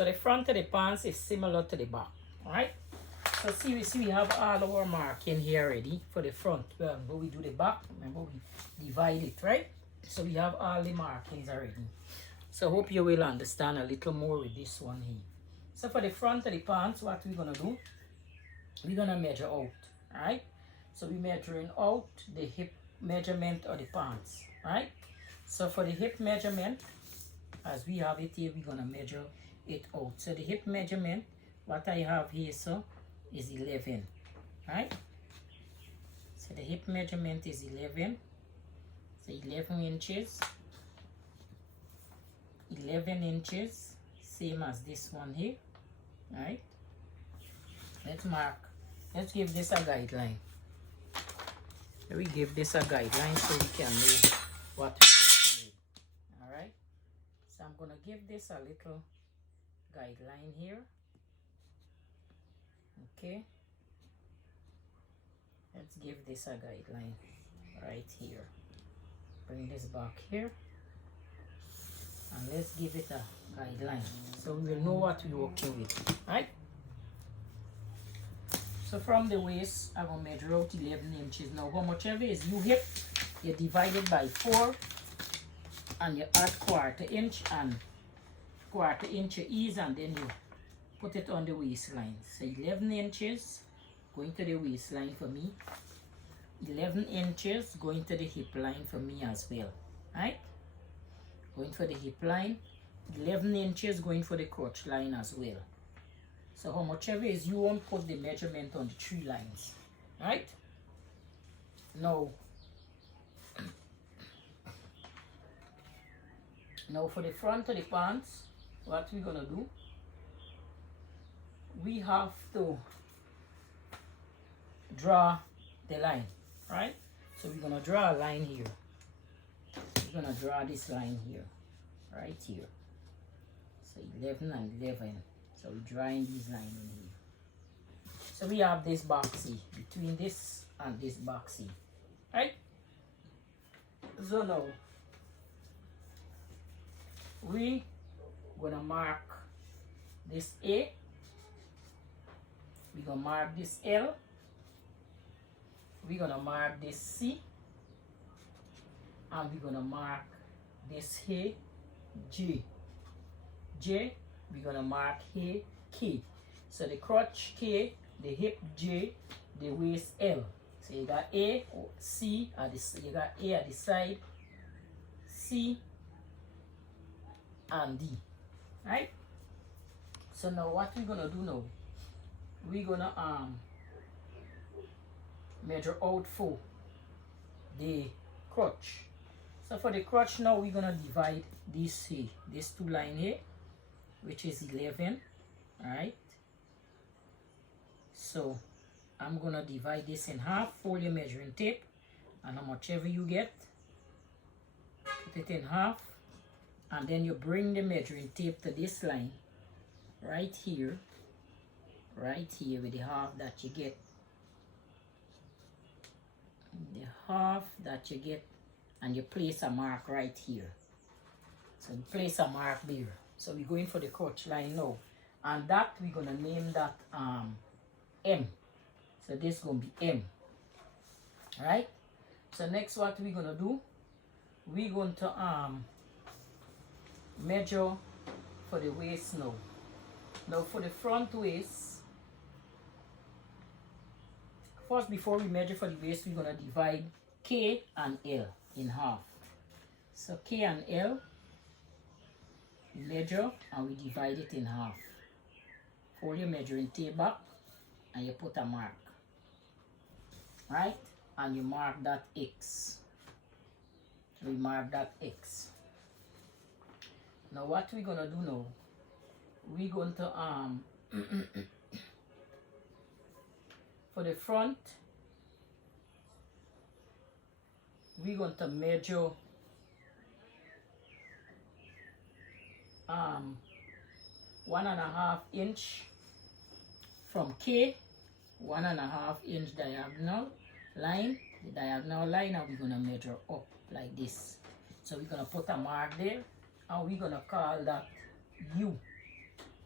So the front of the pants is similar to the back. Alright? So see we have all our marking here already for the front. Well, but we do the back. Remember we divide it, right? So we have all the markings already. So hope you will understand a little more with this one here. So for the front of the pants, what we're gonna do, we're gonna measure out. Alright? So we're measuring out the hip measurement of the pants. Right? So for the hip measurement, as we have it here, we're gonna measure it out. So the hip measurement, what I have here, so is 11. Right? So the hip measurement is 11. So 11 inches. 11 inches, same as this one here. Right? Let's mark. Let's give this a guideline. We give this a guideline so we can know what we're doing. Alright? So I'm gonna give this a little guideline here. Okay? Let's give this a guideline right here. Bring this back here. And let's give it a guideline so we will know what we're working with. Right? So from the waist, I'm going to measure out 11 inches. Now, how much ever is you hip, you divide it by 4 and you add quarter inch and quarter inch you ease, and then you put it on the waistline. So 11 inches going to the waistline for me. 11 inches going to the hip line for me as well. Right? Going for the hip line. 11 inches going for the crotch line as well. So how much ever is you won't put the measurement on the 3 lines. Right? Now for the front of the pants, what we're gonna do, we have to draw the line. Right? So we're gonna draw a line here. We're gonna draw this line here. Right here. So 11 and 11. So we're drawing these lines in here. So we have this boxy between this and this boxy. Right? So now we gonna mark this A. We're gonna mark this L. We're gonna mark this C. And we're gonna mark this here J. J. We're gonna mark here K. So the crotch K, the hip J, the waist L. So you got A, C at this, you got A at the side, C and D. Right? So now what we're gonna do now, we're gonna measure out for the crotch. So for the crotch now we're gonna divide this here, this 2 line here, which is 11. Alright, so I'm gonna divide this in half. Fold your measuring tape, and how much ever you get, put it in half, and then you bring the measuring tape to this line right here with the half that you get, and you place a mark right here. So you place a mark there. So we're going for the crotch line now, and that we're gonna name that M. So this is gonna be M. Right? So next, what we're gonna do, we're going to measure for the waist now. Now for the front waist, first before we measure for the waist, we're gonna divide K and L in half. So K and L, we measure and we divide it in half. Fold your measuring tape back and you put a mark. Right? And you mark that X. We mark that X. Now what we're gonna do now, we're going to for the front, we're going to measure 1.5 inch from K, 1.5 inch diagonal line, the diagonal line, and we're going to measure up like this. So we're going to put a mark there, and we're going to call that U.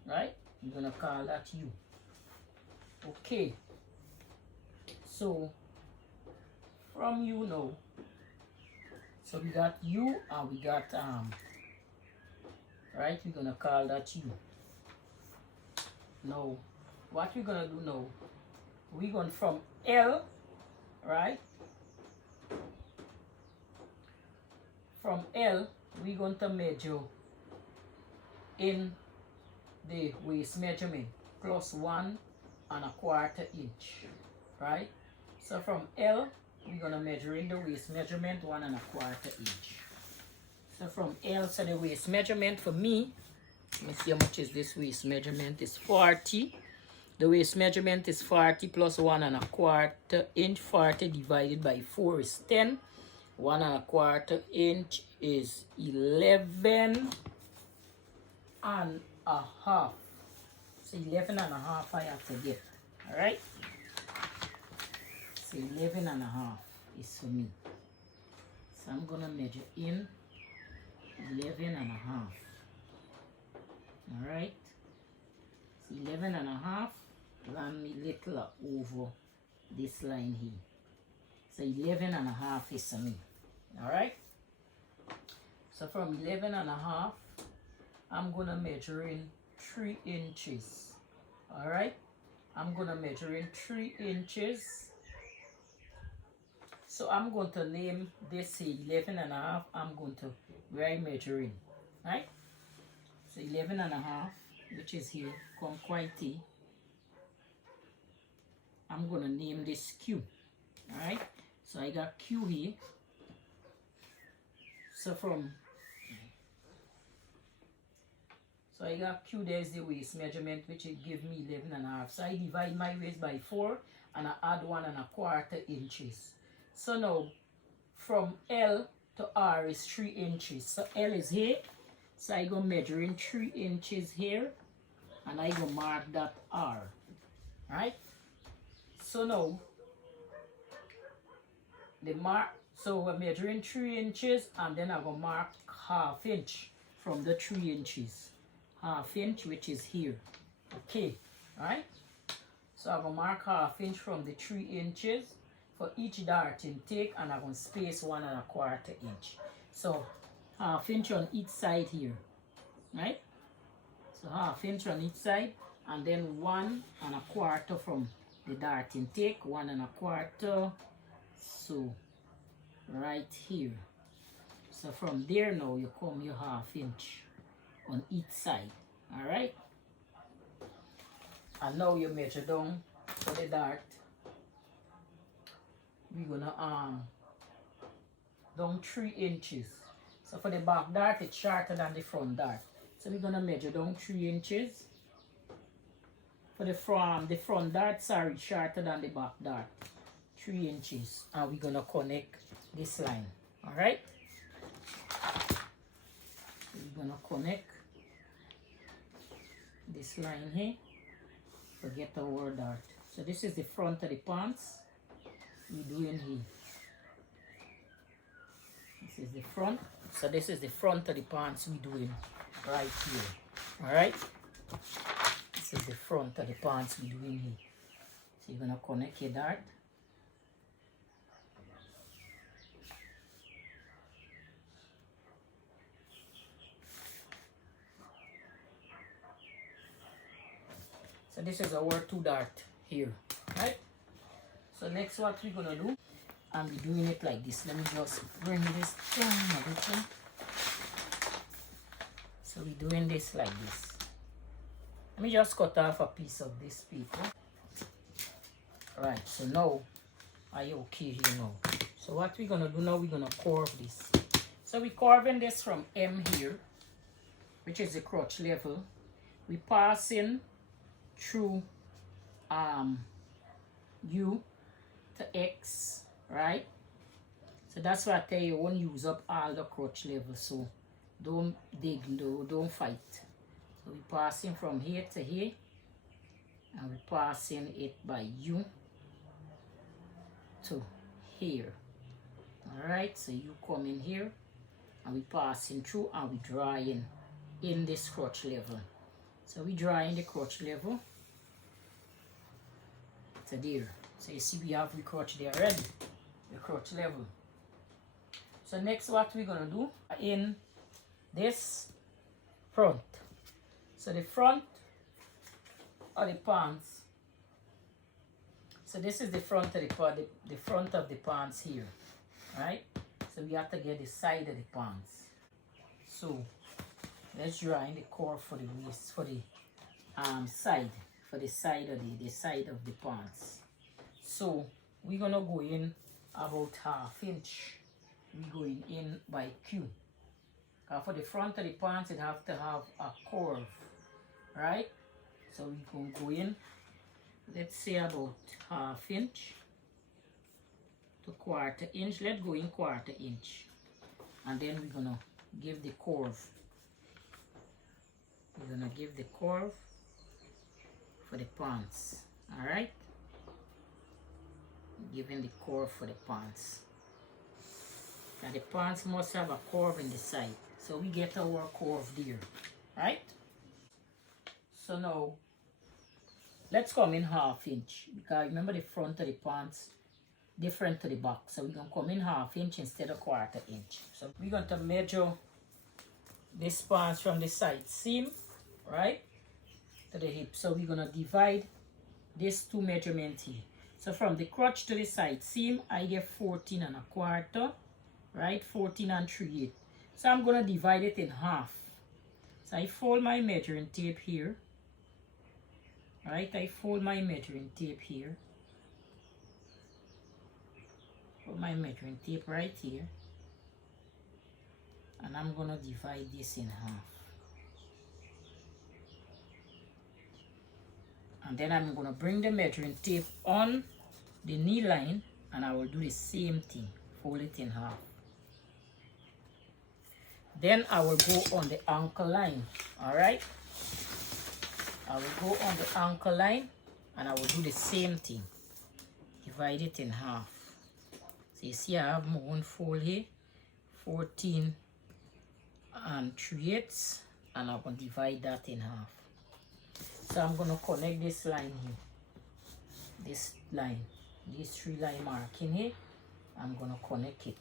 right? We're gonna call that U. Okay, so from U now, so we got U and we got right, we're gonna call that U. Now what we're gonna do now, we're going from L, right? From L, we're going to measure in the waist measurement plus 1¼ inch, right? So from L, we're going to measure in the waist measurement 1¼ inch. So from L, so the waist measurement for me, let me see how much is this waist measurement, is 40. The waist measurement is 40 plus 1¼ inch. 40 divided by 4 is 10. 1¼ inch is 11 and a half. So 11 and a half I have to get. Alright? So 11 and a half is for me. So I'm gonna measure in 11 and a half. Alright? So 11 and a half, land me little over this line here. So 11 and a half is for me. Alright? So from 11 and a half, I'm going to measure in 3 inches. Alright? I'm going to measure in 3 inches. So I'm going to name this 11 and a half. I'm going to, where I'm measuring. Right? So 11 and a half, which is here, come quite T. I'm going to name this Q. Alright? So I got Q here. So I got Q, there's the waist measurement, which it give me 11 and a half. So I divide my waist by 4 and I add 1¼ inches. So now from L to R is 3 inches. So L is here. So I go measure in 3 inches here and I go mark that R. Right? So now the mark, so we're measuring 3 inches and then I go mark ½ inch from the 3 inches. ½ inch, which is here. Okay, right? So I'm going to mark ½ inch from the 3 inches for each dart intake and I'm going to space 1¼ inch. So ½ inch on each side here, right? So ½ inch on each side and then 1¼ from the dart intake, 1¼ so right here. So from there now you come your ½ inch on each side. Alright? And now you measure down for the dart. We're gonna down 3 inches. So for the back dart it's shorter than the front dart. So we're gonna measure down 3 inches. For the front dart, sorry, shorter than the back dart. 3 inches. And we're gonna connect this line. Alright? So we're gonna connect this line here. Forget our dart. So this is the front of the pants. We're doing here. This is the front. So this is the front of the pants we're doing right here. Alright? This is the front of the pants we're doing here. So you're gonna connect your dart. So this is our 2 dart here, right? So next what we're gonna do, and we're doing it like this. Let me just bring this down a little. So we're doing this like this. Let me just cut off a piece of this paper. Right, so now, are you okay here now? So what we're gonna do now, we're gonna curve this. So we're curving this from M here, which is the crotch level. We pass in through U to X, right? So that's why I tell you, won't use up all the crotch level, so don't dig, don't fight. So we passing from here to here, and we passing it by U to here. Alright, so you come in here, and we passing through, and we drawing in this crotch level. So we drawing the crotch level to there. So you see we have the crotch there already, the crotch level. So next what we're gonna do in this front. So the front of the pants. So this is the front of the front of the pants here, right? So we have to get the side of the pants. So let's draw in the curve for the waist, for the side, for the side of the side of the pants. So we're gonna go in about 1/2 inch. We're going in by Q. For the front of the pants, it have to have a curve, right? So we're gonna go in, let's say about 1/2 inch to 1/4 inch. Let's go in 1/4 inch, and then we're gonna give the curve. We're gonna give the curve for the pants. All right, giving the curve for the pants. Now the pants must have a curve in the side, so we get our curve there, right? So now let's come in 1/2 inch, because remember the front of the pants different to the back, so we're gonna come in 1/2 inch instead of 1/4 inch. So we're going to measure this pants from the side seam, right, to the hip. So we're gonna divide these two measurements here. So from the crotch to the side seam, I get 14 1/4, right, 14 3/8. So I'm gonna divide it in half. So I fold my measuring tape here, right? I fold my measuring tape here. Put my measuring tape right here, and I'm gonna divide this in half. And then I'm gonna bring the measuring tape on the knee line, and I will do the same thing, fold it in half. Then I will go on the ankle line, all right? I will go on the ankle line, and I will do the same thing, divide it in half. So you see I have my own fold here, 14 3/8, and I'm going to divide that in half. So I'm going to connect this line here, this line, these 3 line marking here. I'm going to connect it.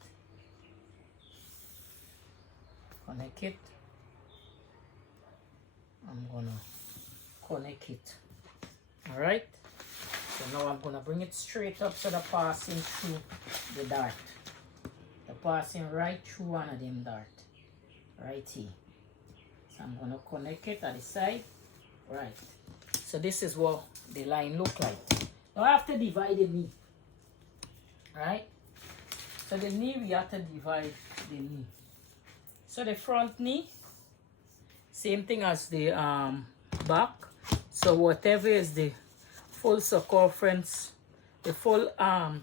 Connect it. I'm going to connect it. All right. So now I'm going to bring it straight up, so they're passing through the dart. They're passing right through one of them dart, right here. So I'm going to connect it at the side, right. So this is what the line look like. Now I have to divide the knee, right? So the knee, we have to divide the knee. So the front knee, same thing as the back. So whatever is the full circumference, the full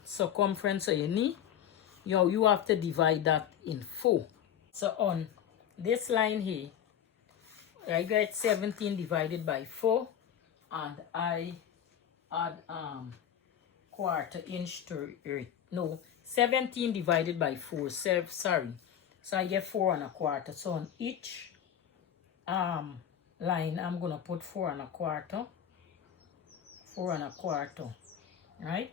circumference of your knee, you have to divide that in 4. So on this line here, I get 17 divided by 4, and I add 1/4 inch to it. No, 17 divided by 4. Sorry. So I get 4 1/4. So on each line, I'm gonna put 4 1/4. 4 1/4, right?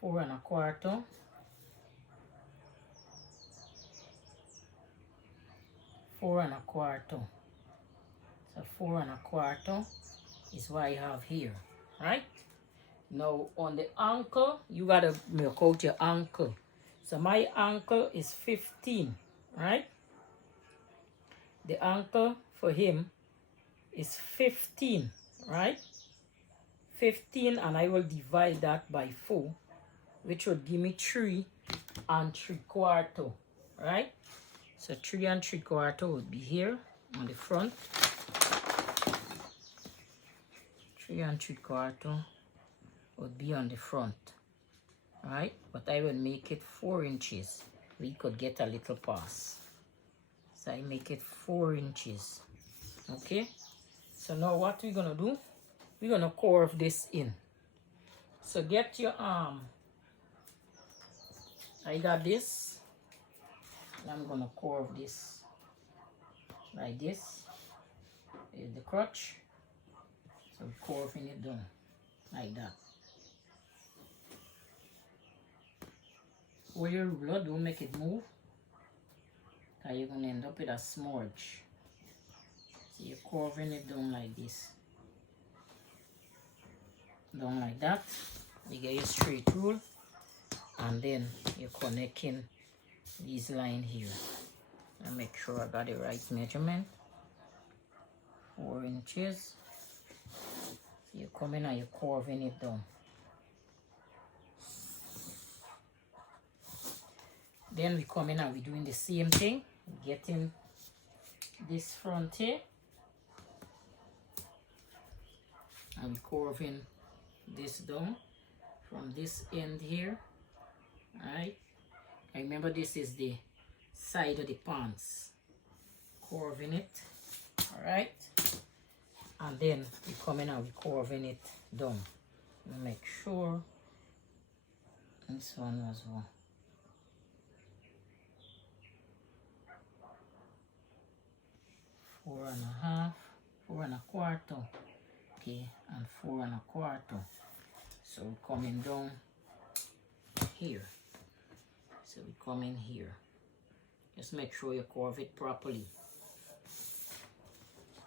4 1/4. 4 1/4. So 4 1/4 is what I have here, right? Now on the ankle, you gotta make out your ankle. So my ankle is 15, right? The ankle for him is 15, right? 15, and I will divide that by 4, which would give me 3 3/4, right? So 3 3/4 would be here on the front. 3 3/4 would be on the front, right? But I will make it 4 inches. We could get a little pass. So I make it 4 inches. Okay? So now what we're gonna do, we're gonna curve this in. So get your arm. I got this. And I'm gonna curve this like this. is the crotch. So curving it down like that. With your ruler, don't make it move, because you're going to end up with a smudge. So you're curving it down like this. Down like that. You get your straight rule, and then you're connecting these lines here. And make sure I got the right measurement. 4 inches. So you come in and you're curving it down. Then we come in and we're doing the same thing. Getting this front here. And we're curving this down from this end here. Alright. Remember, this is the side of the pants. Curving it. Alright. And then we come in and we curving it down. Make sure this one was one. 4.5, 4.25. Okay, and 4.25. So we're coming down here. So we come in here. Just make sure you curve it properly.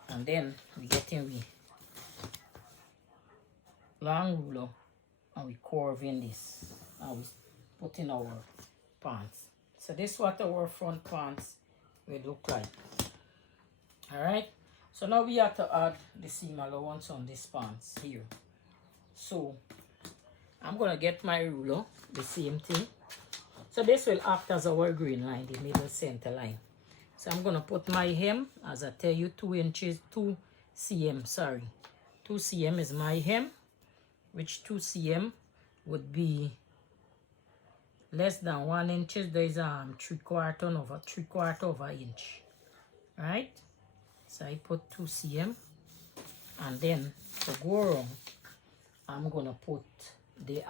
And then we get in we long ruler and we curve in this. And we put in our pants. So this is what our front pants will look like. Alright. So now we have to add the seam allowance on this pants here. So I'm gonna get my ruler, the same thing. So this will act as our green line, the middle center line. So I'm gonna put my hem, as I tell you, 2 inches, 2 cm, sorry. 2 cm is my hem, which 2 cm would be less than 1 inch. There is 3/4 of an inch. Right? So I put 2 cm, and then to go around, I'm gonna put the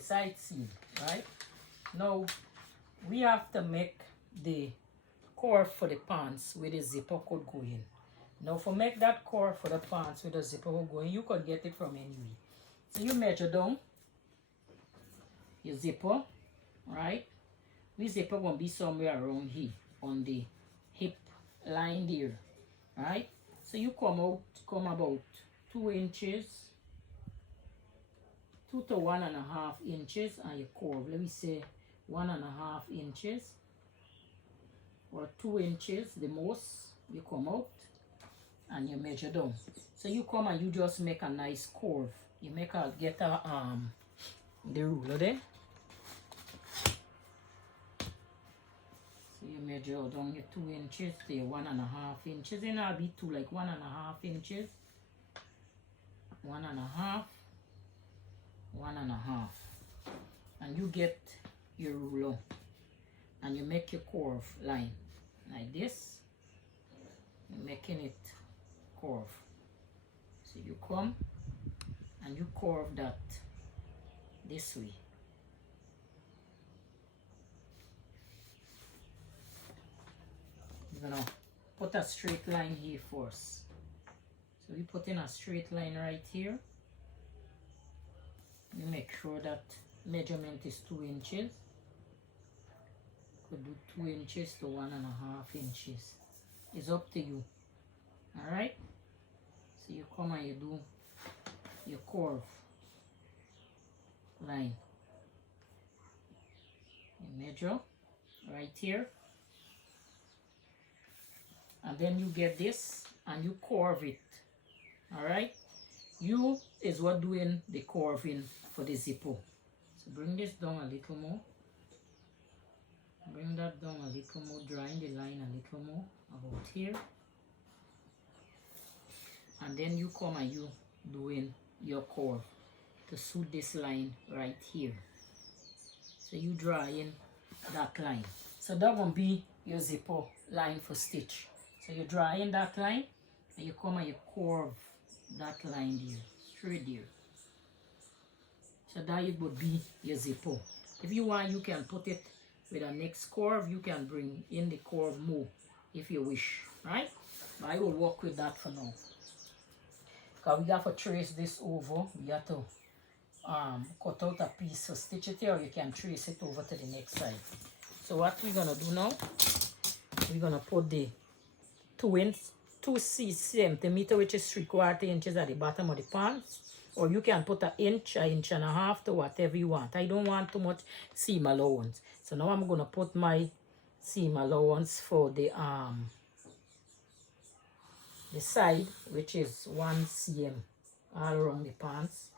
side seam, right? Now we have to make the curve for the pants where the zipper could go in. Now for make that curve for the pants where the zipper will go in, you could get it from anywhere. So you measure down your zipper, right? The zipper gonna be somewhere around here on the hip line there, right? So you come about 2 inches, 2 to 1.5 inches, and you curve. Let me say 1.5 inches or 2 inches, the most. You come out and you measure down. So you come and you just make a nice curve. You get the ruler there. So you measure down your 2 inches to your 1.5 inches. And I'll be 2, like 1.5 inches. 1.5. 1.5. And you get your ruler. And you make your curve line. Like this. You're making it curve. So you come and you curve that this way. You're gonna put a straight line here first. So we put in a straight line right here. You make sure that measurement is 2 inches. Could do 2 inches to 1.5 inches. It's up to you. Alright? So you come and you do your curve line. You measure right here. And then you get this and you curve it. Alright? You is what doing the curving for the zipper. So bring this down a little more. Bring that down a little more, drawing the line a little more about here. And then you come and you doing your curve to suit this line right here. So you draw in that line. So that will be your zipper line for stitch. So you draw in that line and you come and you curve that line there, straight there. So that it would be your zipper. If you want, you can put it with a next curve. You can bring in the curve more if you wish. right? I will work with that for now. Because we have to trace this over. We have to cut out a piece to stitch it here, or you can trace it over to the next side. So what we're gonna do now, we're gonna put the 2 centimeter, which is 3/4 inches at the bottom of the pants, or you can put an inch and a half to whatever you want. I don't want too much seam allowance, so now I'm gonna put my seam allowance for the side, which is 1 cm all around the pants,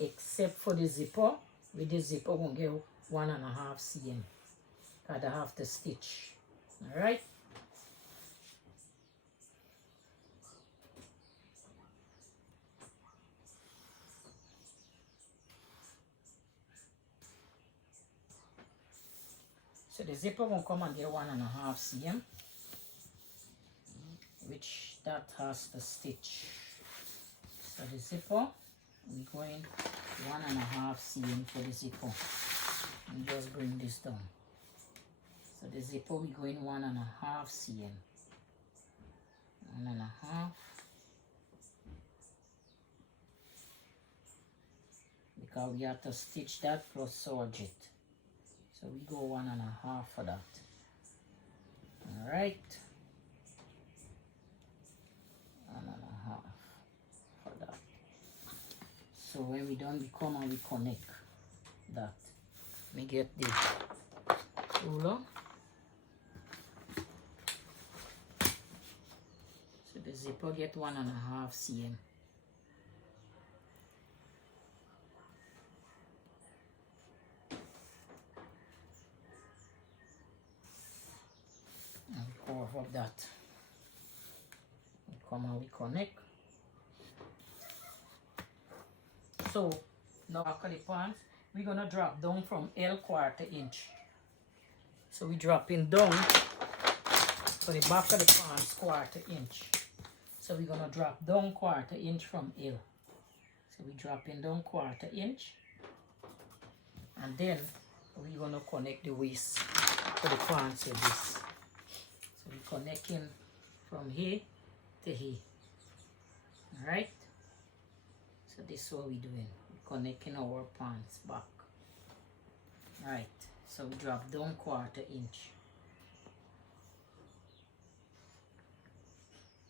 except for the zipper. With the zipper, we're gonna get 1.5 cm. Because I have to stitch. Alright. So the zipper will come and get 1.5 cm, which that has to stitch. So the zipper, we're going 1.5 cm for the zipper. And just bring this down. So the zipper, we're going 1.5 cm. 1.5. Because we have to stitch that plus serge it. So we go 1.5 for that. Alright. 1.5 for that. So when we done, we come and we connect that. Let me get the ruler. So the zipper get 1.5 cm. Cover up that. We come and we connect. So now after the pants, we're gonna drop down from L 1/4 inch. So we dropping down for the back of the pants 1/4 inch. So we're gonna drop down 1/4 inch from L. So we dropping down 1/4 inch, and then we're gonna connect the waist for the pants with this. So we're connecting from here to here. Alright? So this is what we're doing. We're connecting our pants back. Alright. So we drop down 1/4 inch.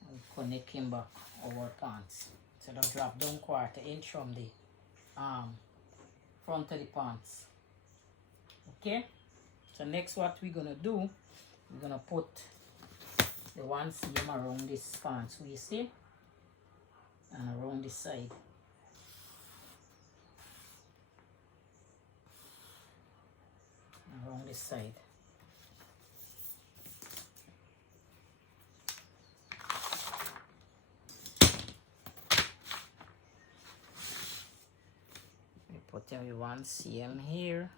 And we're connecting back our pants. So they'll drop down 1/4 inch from the front of the pants. Okay? So next what we're gonna do, we're gonna put the 1 cm around this pants, we see, and around this side. Around this side. We put in 1 cm here,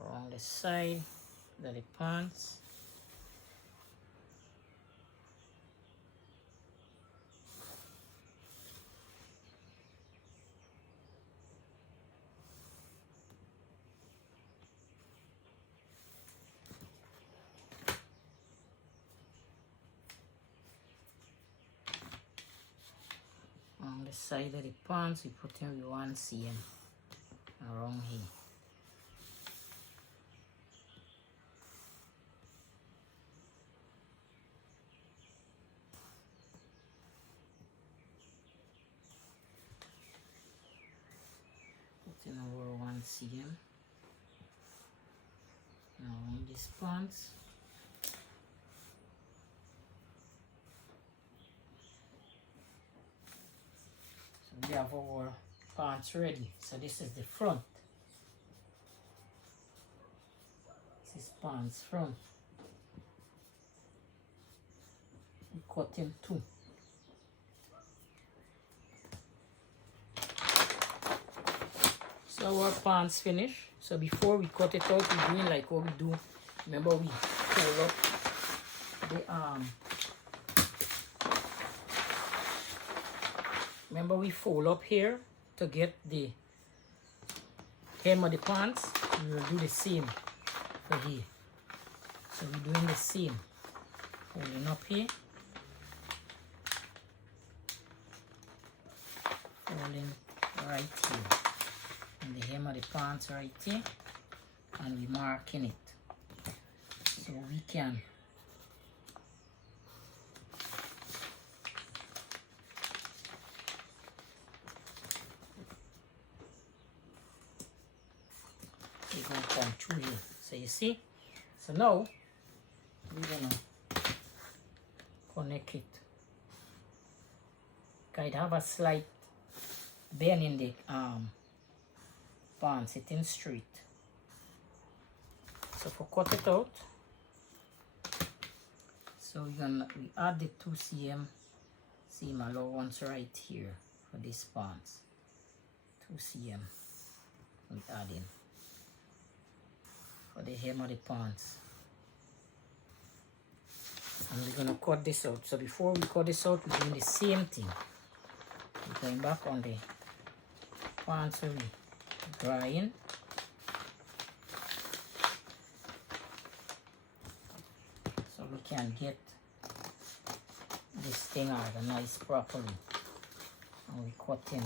around the side of the pants. On the side of the pants, we put in 1 cm around here. Put in over 1 cm around these pants. We have our pants ready. So this is the front. This is pants front. We cut in 2. So our pants finish. So before we cut it out, we're doing like what we do. Remember, we fold up the Remember, we fold up here to get the hem of the pants. We will do the same for here. So we're doing the same. Holding up here. Holding right here. And the hem of the pants right here. And we marking it. So we can going to come through here. So you see? So now we're gonna connect it. Cause it have a slight bend in the pants, it in straight. So for cut it out, so we add the 2 cm seam allowance right here for this pants. 2 cm we add in for the hem of the pants. And we're gonna cut this out. So before we cut this out, we're doing the same thing. We're going back on the pants where we drying. So we can get this thing organized properly. And we cut in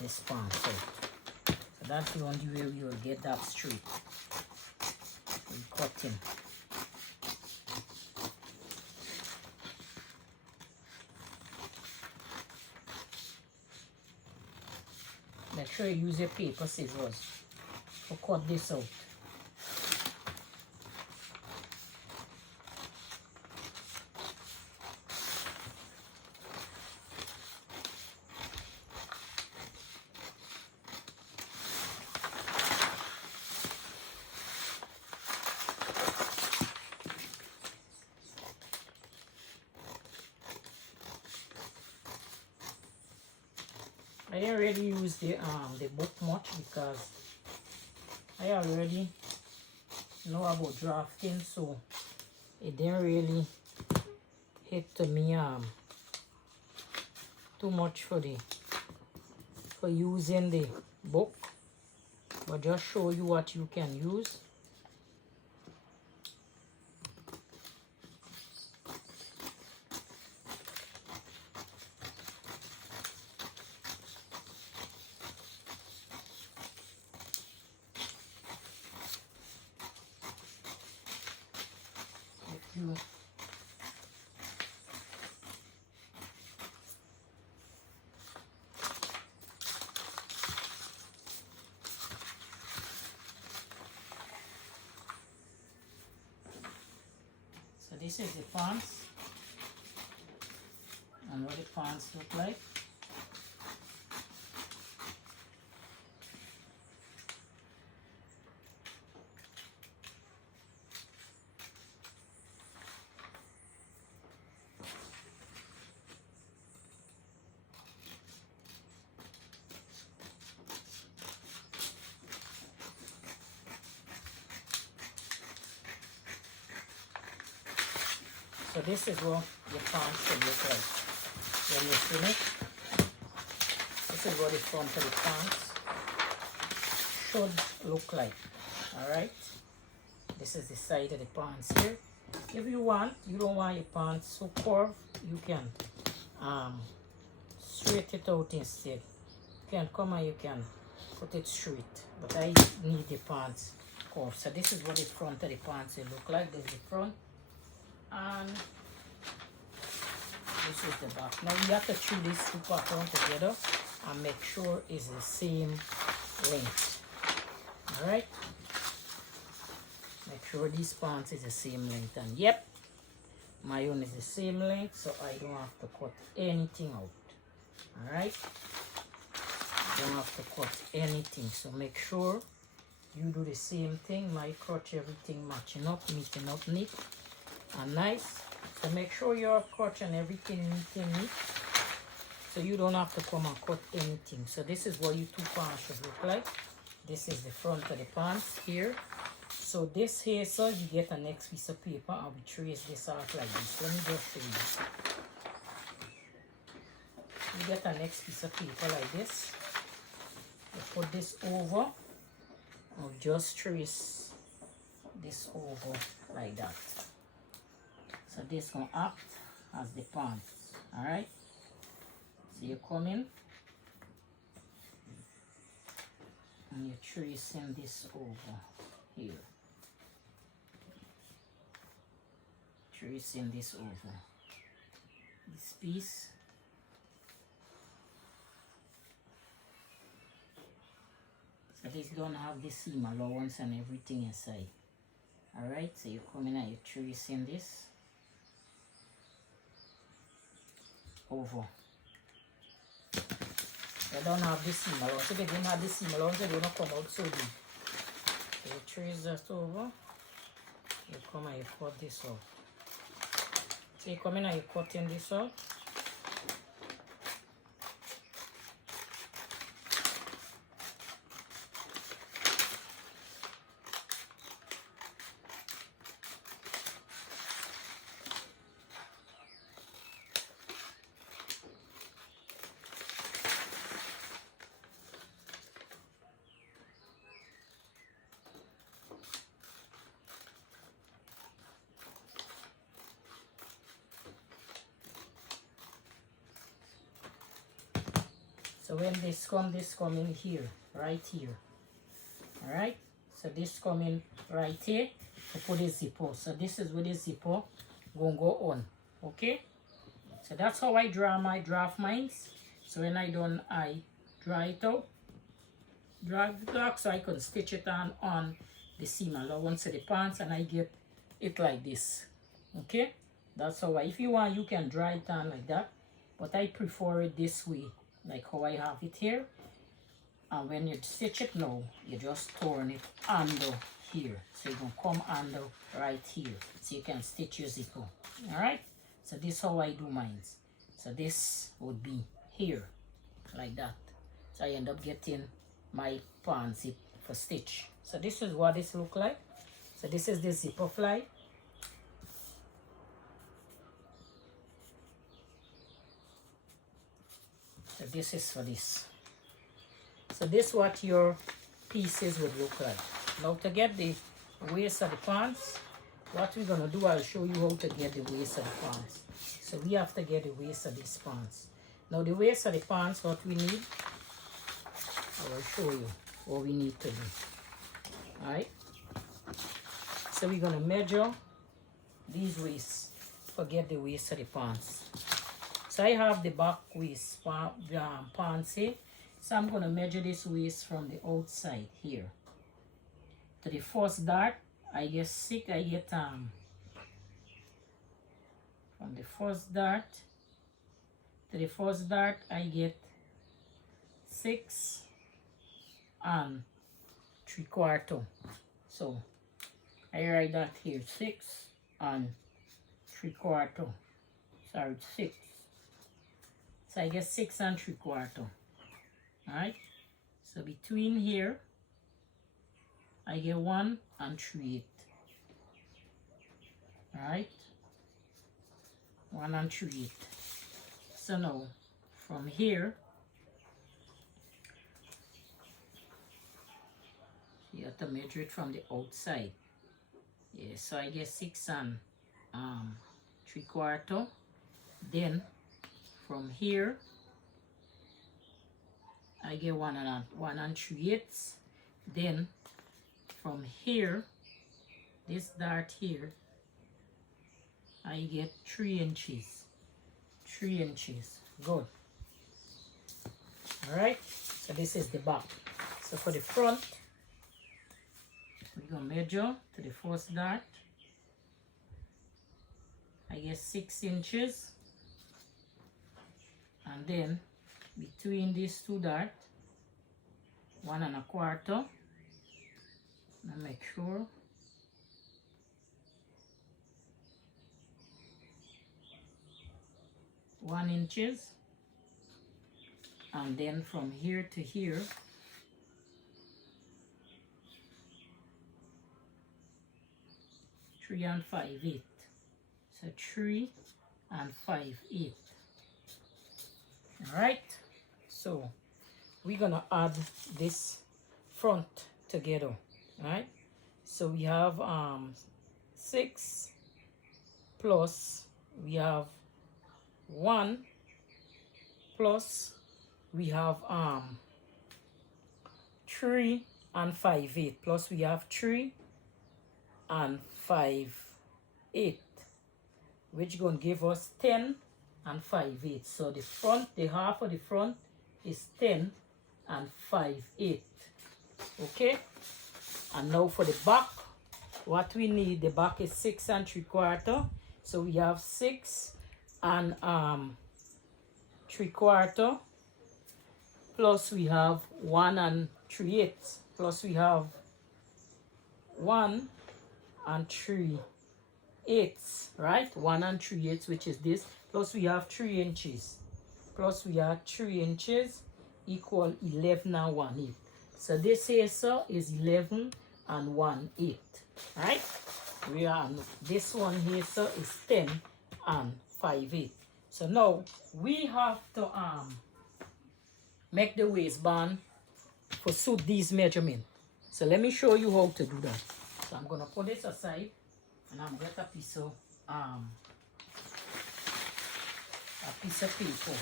this pants out. So that's the only way we will get that straight. We cut in. Make sure you use your paper scissors to cut this out. I didn't really use the book much because I already know about drafting, so it didn't really hit to me too much for using the book, but just show you what you can use. So this is the pants and what the pants look like. So this is what your pants should look like when you finish. This is what the front of the pants should look like. Alright, this is the side of the pants here. If you don't want your pants so curved, you can straight it out instead. You can come and you can put it straight, but I need the pants curved. So this is what the front of the pants will look like. This is the front. And this is the back. Now we have to chew these two patterns together and make sure it's the same length. Alright, make sure these pants is the same length, and yep, my own is the same length, so I don't have to cut anything out. Alright, don't have to cut anything, so make sure you do the same thing. My crotch, everything matching up, meeting up neat and nice. So make sure your crotch and everything neat, so you don't have to come and cut anything. So this is what your two pants should look like. This is the front of the pants here. So this here, so you get a next piece of paper and we trace this out like this. Let me just show you. You get a next piece of paper like this. You put this over and we just trace this over like that. So this gonna act as the pants. All right. So you come in and you're tracing this over here. Tracing this over this piece. So this don't have the seam allowance and everything inside. Alright, so you come in and you're tracing this over. You don't have the seam allowance. If you didn't have the seam allowance, it wouldn't come out so deep. So you trace that over. You come and you cut this out. So you come in and you're cutting this out. So when this come in here, right here. Alright? So this come in right here to put the zipper. So this is where the zipper gonna go on. Okay? So that's how I draft mines. So when I done, I draw it out. Drag the block so I can stitch it on the seam allowance of the pants, and I get it like this. Okay? That's how if you want, you can draw it on like that. But I prefer it this way, like how I have it here. And when you stitch it now, you just turn it under here. So you're going to come under right here. So you can stitch your zipper. Alright? So this is how I do mine. So this would be here, like that. So I end up getting my pants zip for stitch. So this is what this look like. So this is the zipper fly. So this is for this. So this is what your pieces would look like. Now to get the waist of the pants, what we're gonna do, I'll show you how to get the waist of the pants. So we have to get the waist of these pants. Now the waist of the pants, what we need, I will show you what we need to do. Alright? So we're gonna measure these waists to get the waist of the pants. So I have the back waist pants here. So I'm going to measure this waist from the outside here. To the first dart, I get 6, from the first dart to the first dart, I get 6 and 3/4. So I write that here, 6 and 3/4. Sorry, 6. So I get 6 and 3/4. Alright, so between here, I get 1 and 3/8. Alright, 1 and 3/8. So now, from here, you have to measure it from the outside. Yeah, so I get 6 and 3/4. Then, from here, I get 1 and 3/8. Then from here, this dart here, I get 3 inches. 3 inches. Good. Alright, so this is the back. So for the front, we're going to measure to the first dart. I get 6 inches. And then between these two darts, 1 1/4. Now make sure. One inches. And then from here to here, 3 and 5/8. So 3 and 5/8. Alright, so we're gonna add this front together. Alright, so we have 6 plus we have 1 plus we have 3 and 5/8 plus we have 3 and 5/8, which gonna give us 10 and 5/8. So the front, the half of the front is 10 and 5/8. Okay, and now for the back, what we need, the back is 6 and 3/4. So we have 6 and 3/4 plus we have 1 and 3/8 plus we have 1 and 3/8, right? 1 and 3/8, which is this, plus we have 3 inches, plus we have 3 inches equal 11 and 1/8. So this here, sir, is 11 and 1/8, right? We are, this one here, sir, is 10 and 5/8. So now we have to make the waistband for suit these measurements. So let me show you how to do that. So I'm gonna put this aside and I'm gonna get a piece of paper.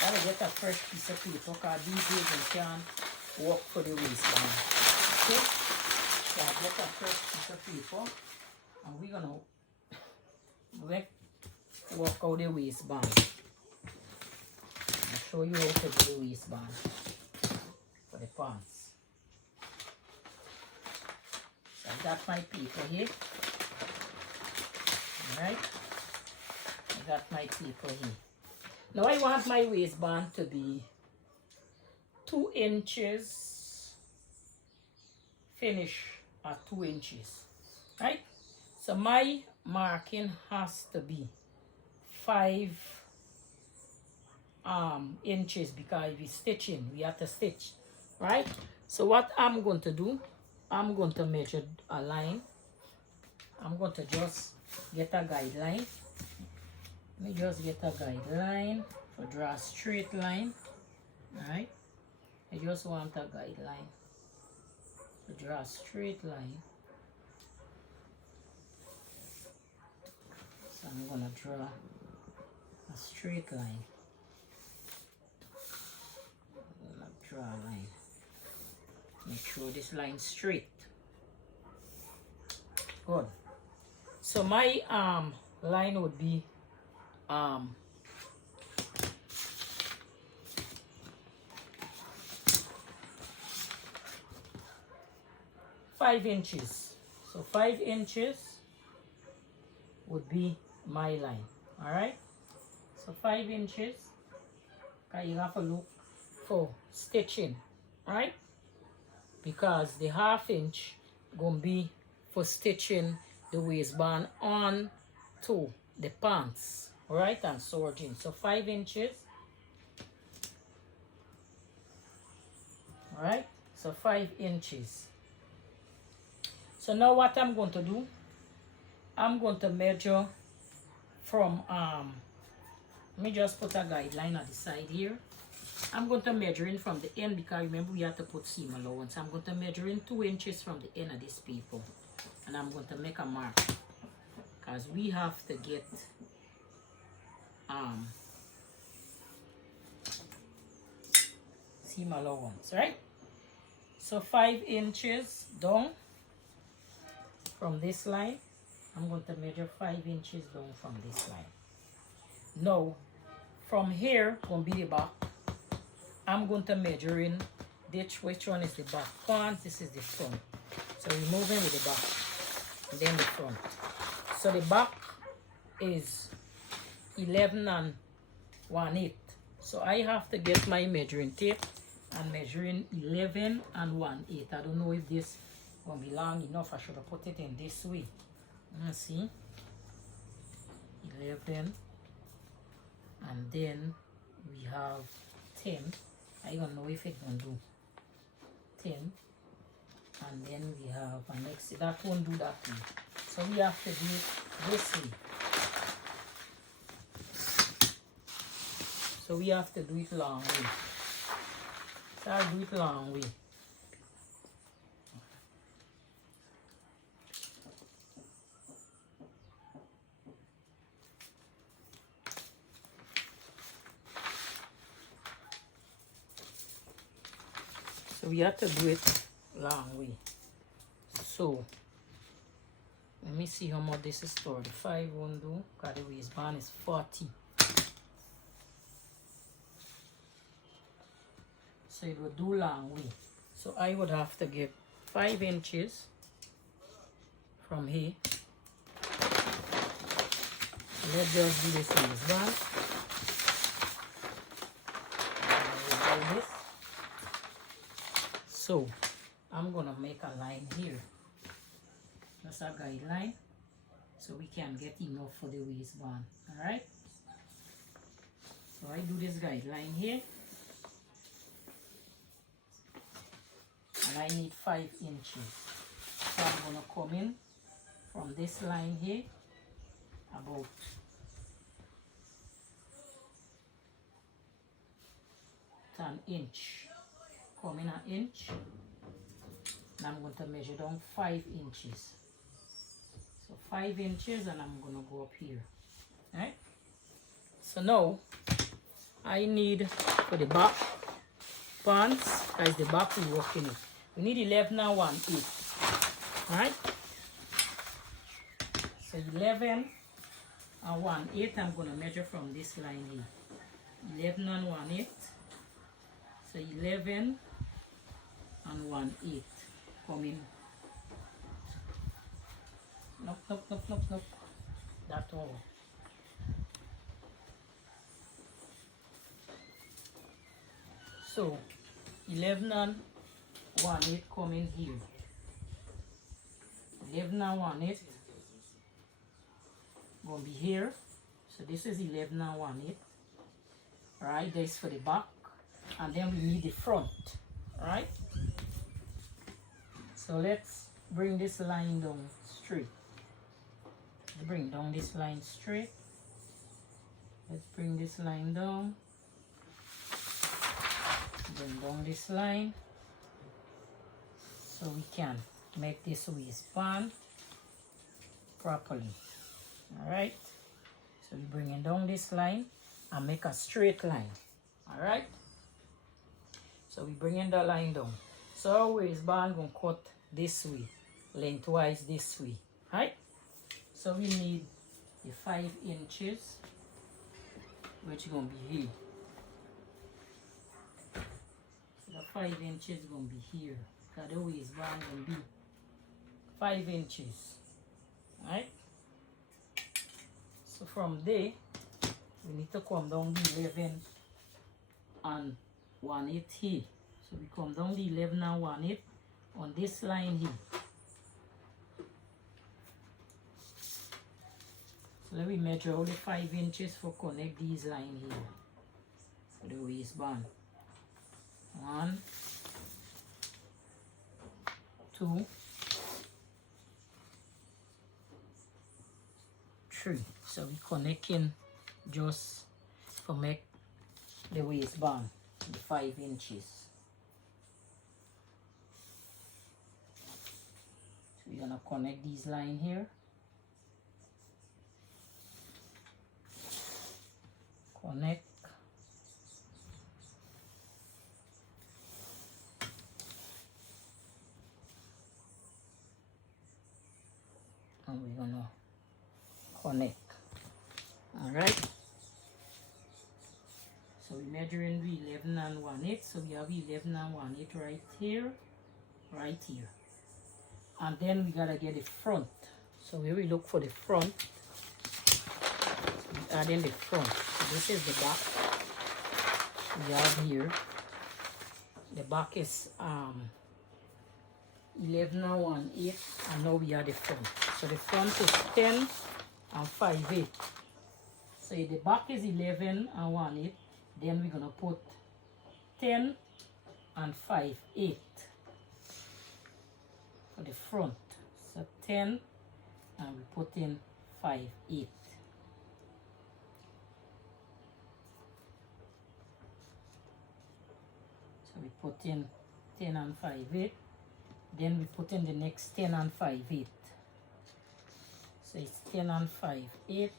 Gotta get a fresh piece of paper because these days you can't work for the waistband. Okay? So I get a fresh piece of paper and we're gonna work out the waistband. I'll show you how to do the waistband for the pants. So I got my paper here. Alright? I got my paper here. Now I want my waistband to be 2 inches, finish at 2 inches. Right? So my marking has to be 5 inches because we're stitching, we have to stitch, right? So what I'm going to do, I'm going to measure a line. I'm going to just get a guideline. Let me just get a guideline to draw a straight line. Alright, I just want a guideline to draw a straight line. So I'm gonna draw a straight line. I'm gonna draw a line. Make sure this line straight. Good. So my line would be 5 inches. So 5 inches would be my line. Alright? So 5 inches. Okay, you have to look for stitching. Right? Because the 1/2 inch gonna be for stitching the waistband on to the pants. Alright? And serging. So 5 inches. Alright? So 5 inches. So now what I'm going to do, I'm going to measure from, let me just put a guideline at the side here. I'm going to measure in from the end because remember we have to put seam allowance. I'm going to measure in 2 inches from the end of this paper. And I'm going to make a mark because we have to get seam allowance, right? So 5 inches down from this line. I'm going to measure 5 inches down from this line. Now, from here going to be the back. I'm going to measure in which one is the back pants. This is the front. So we're moving with the back and then the front. So the back is 11 and 1/8. So I have to get my measuring tape and measuring 11 and 1/8. I don't know if this will be long enough. I should have put it in this way. Let's see. 11 and then we have 10. I don't know if it's gonna do 10. And then we have a next, that won't do that way. So we have to do it this way. So we have to do it long way. So I'll do it long way. So we have to do it long way. So let me see how much this is 35 won't do, because the waistband is 40. So it will do long way. So I would have to get 5 inches from here. Let's just do this waistband. So I'm gonna make a line here. That's a guideline, so we can get enough for the waistband. All right. So I do this guideline here, and I need 5 inches. So I'm gonna come in from this line here about an inch. Come in an inch, and I'm going to measure down 5 inches. So 5 inches, and I'm going to go up here. Right? So now I need for the back pants, guys, the back we working it. We need 11 and 1/8. Right? So 11 and 1/8, I'm going to measure from this line here. 11 and 1/8. So 11 and 1/8 coming. Nope. That one. So 11 and 1/8 coming here. 11 and 1/8 gonna be here. So this is 11 and 1/8. Right, this for the back, and then we need the front. Right. So let's bring this line down straight. Bring down this line straight. Let's bring this line down. Bring down this line, so we can make this waistband properly. All right. So we're bringing down this line and make a straight line. All right. So we're bringing the line down. So our waistband gonna cut this way, lengthwise this way. Right. So we need the 5 inches, which is gonna be here. So the 5 inches gonna be here. Because the waistband gonna be 5 inches. Right? So from there, we need to come down the 11 and 1/8 here. So we come down the 11 and 1/8 on this line here. So let me measure all the 5 inches for connect these lines here for the waistband. 1, 2, 3. So we connecting just for make the waistband the 5 inches. So we're gonna connect these lines here. Connect. And we're gonna connect. All right. So we're measuring the 11 and 1/8. So we have 11 and 1/8 right here, right here. And then we gotta get the front. So here we look for the front. We add in the front. So this is the back. We have here. The back is 11 and 1/8, and now we are the front. So the front is 10 and 5/8. So if the back is 11 and 1/8, then we're gonna put 10 and 5/8 for the front. So 10, and we put in 5/8. So we put in 10 and 5/8. Then we put in the next 10 and 5/8. So it's 10 and 5/8.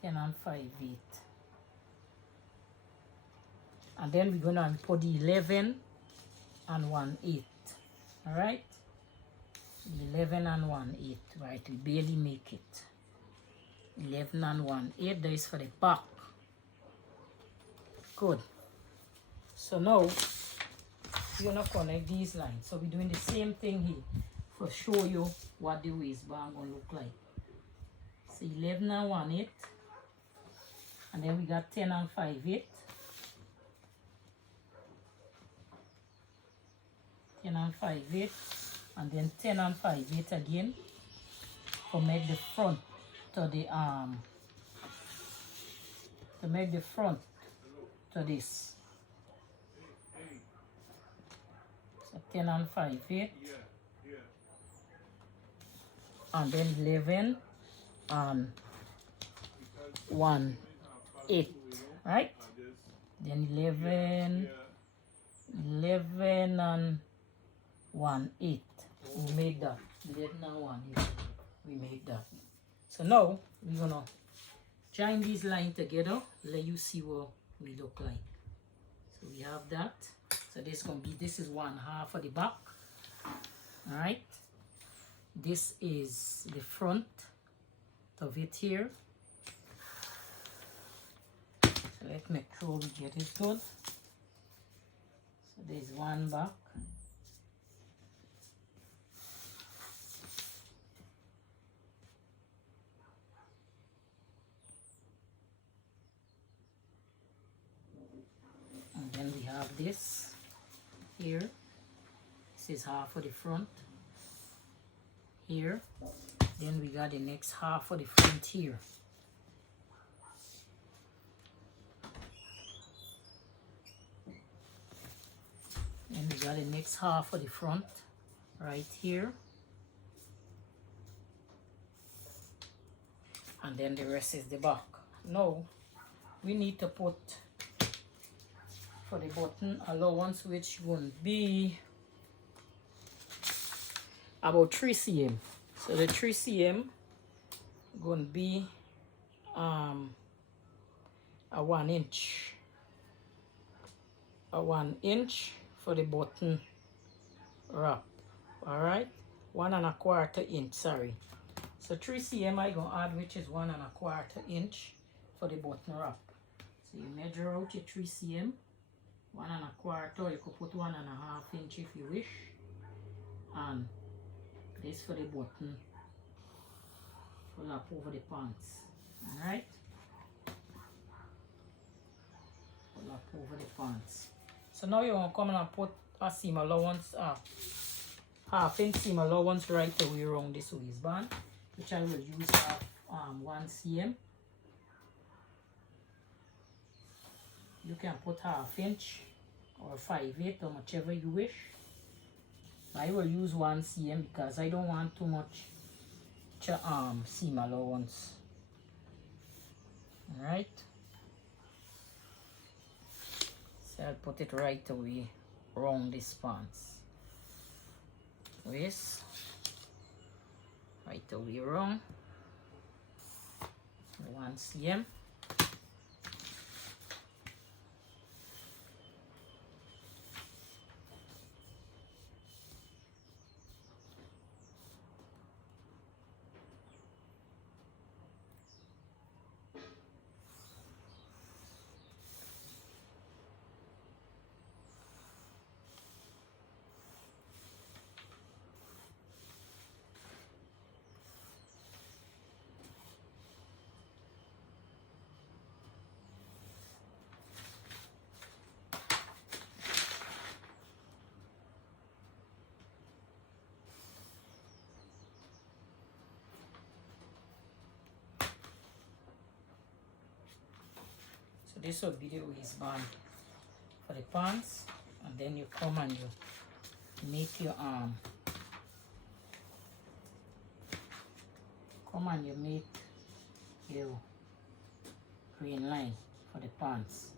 10 and 5/8. And then we're going to put the 11 and 1/8. All right, 11 and 1/8. Right, we barely make it. 11 and 1/8. That is for the back. Good. So now you're gonna connect these lines. So we're doing the same thing here for show you what the waistband gonna look like. So 11 and 1/8, and then we got 10 and 5/8. 10 and 5/8, and then 10 and 5/8 again to make the front to the to make the front to this. So 10 and 5/8, and then 11 and 1/8, right? Then 11 and 1/8. We made that. 11 and 1/8. We made that. So now we're gonna join these lines together. Let you see what we look like. So we have that. So this is 1/2 of the back. All right. This is the front of it here. So let's make sure we get it good. So there's one back. And then we have this here. This is half of the front here. Then we got the next half of the front here. Then we got the next half of the front right here. And then the rest is the back. Now we need to put for the button allowance, which will be about 3 cm. So the 3 cm going to be a 1 inch. A 1 inch for the button wrap. All right, 1 1/4 inch. Sorry. So 3 cm I gonna add, which is 1 1/4 inch for the button wrap. So you measure out your 3 cm. 1 1/4. You could put 1 1/2 inch if you wish. And this for the button pull up over the pants. All right. Pull up over the pants. So now you're going to come and put a seam allowance, 1/2 inch seam allowance right away around this waistband, which I will use 1 cm. You can put 1/2 inch or 5/8 or whichever you wish. I will use 1 cm because I don't want too much seam allowance. All right. So I'll put it right away around this pants. Waist. Right away around. 1 cm. This will be the waistband for the pants, and then you come and you make your make your green line for the pants.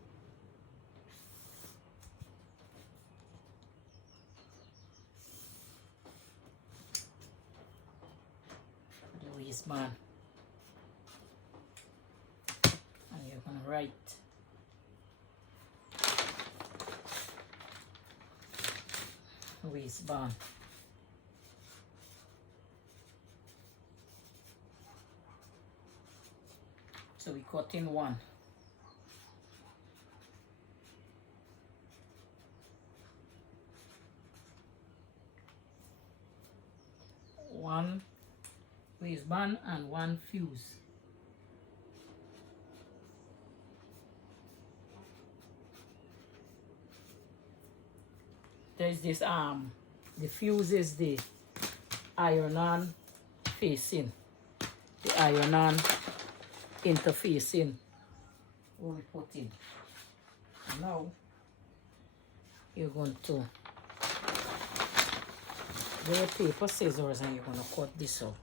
For the waistband, and you're gonna write waistband. So we cut in one. One waistband and one fuse. There's this the fuse is the iron on facing, the iron on interfacing what we put in. Now you're going to get your paper scissors and you're going to cut this out.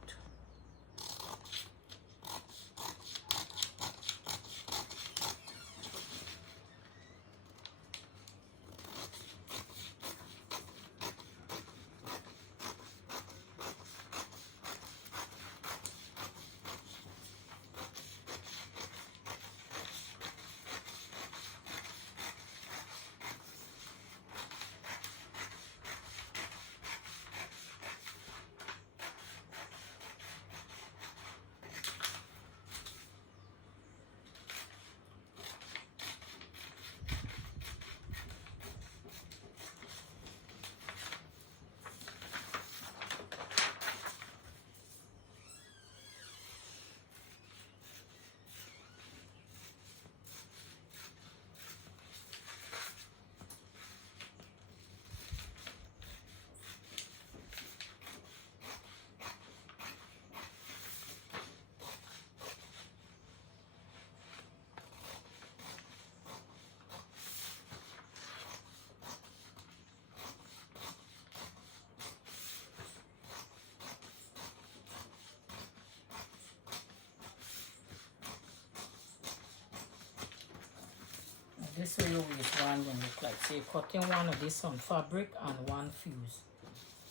This way your waistband will look like. So you're cutting one of this on fabric and one fuse,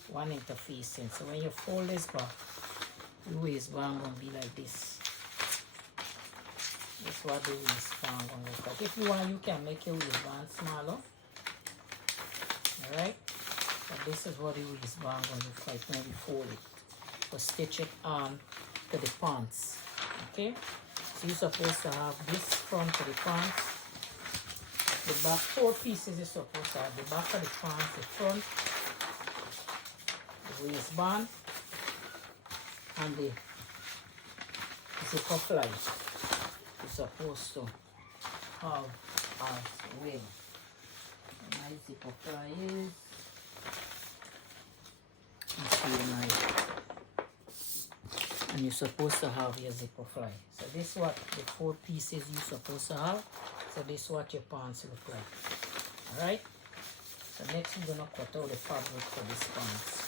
one interfacing. So when you fold this back, the waistband will be like this. This is what the waistband will look like. If you want, you can make your waistband smaller. Alright? But this is what the waistband will look like when we fold it. We'll stitch it on to the pants. Okay? So you're supposed to have this front to the pants. The back, 4 pieces is supposed to have the back of the pants, the front, the waistband, and the zipper fly. You're supposed to have as well. My zipper fly is, and you're supposed to have your zipper fly. So this is what the 4 pieces you're supposed to have. So this is what your pants look like. Alright? So next we're gonna cut out the fabric for this pants.